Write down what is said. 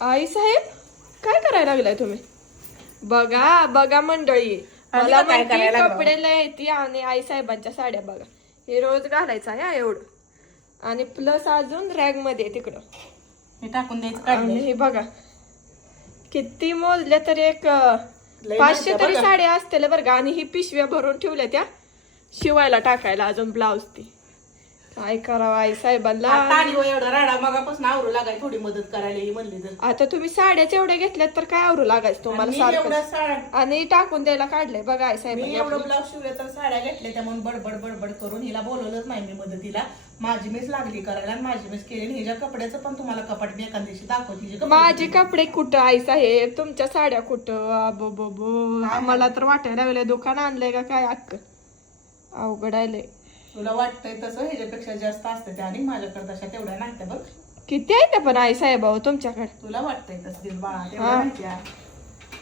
आई साहेब काय करायला लागलाय तुम्ही? बघा बघा मंडळी, मला काय म्हणती करायला लागलो? कपडे लय येते आणि आई साहेबांच्या साड्या बघा, हे रोज घालायचं आहे एवढं, आणि प्लस अजून रॅग मध्ये तिकडं हे टाकून द्यायचं आणि काढले. हे बघा किती मोजल्या तरी एक लय 500 माहिती तरी बघा. साड्या असतील बरं का. आणि ही पिशव्या भरून ठेवल्या त्या शिवायला टाकायला अजून ब्लाऊज ती. काय करावं आई साहेबांना. ताणी व एवढा राडा मगापासून आवरू लागाय, थोडी मदत करायला ही म्हणली तर. आता तुम्ही साड्याच एवढ्या घेतल्यात तर काय आवरू लागायचं तुम्हाला मी सारखं. एवढ्या साड्या आणि टाकून द्यायला काढलंय बघा आई मी साहेबांनी एवढं आपलं. ब्लाऊज शिवले तर साड्या घेतल्या, त्यामुळे बडबड बडबड करून हिला बोलवलंच नाही मी मदतीला. माझी मिस लागली करायला आणि माझी मिस केली. हिच्या कपड्याचं पण तुम्हाला कपाट मी एखाद दिवशी दाखवते. हिचे कपडे माझे कपडे कुठं आई साहेब, तुमच्या साड्या कुठं. अबो मला तर वाटायला लागलंय दुकान आणलंय का काय अक्क. अवघड आलंय. तुला वाटतंय तसं, ह्याच्यापेक्षा जास्त असते ते, आणि माझ्याकडे तशा तेवढ्या नाही त्या बघ. किती आहे त्या पण आई साहेब तुमच्याकडे. तुला वाटतंय तसं दिल बाळा, हा. तेवढ्या नाही त्या.